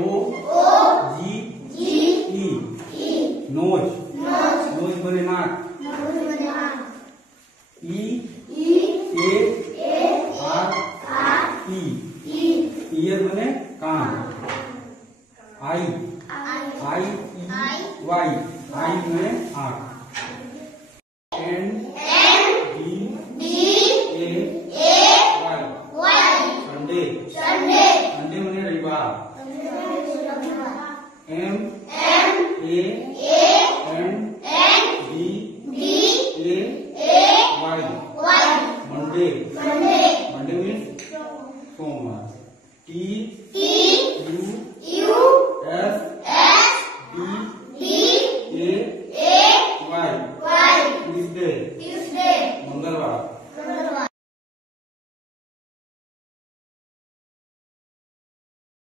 ओ जी ई knows बने नाक ई A R E year बने कान आई वाई आई बने आंख N D A Y Sunday बने रविवार एम ए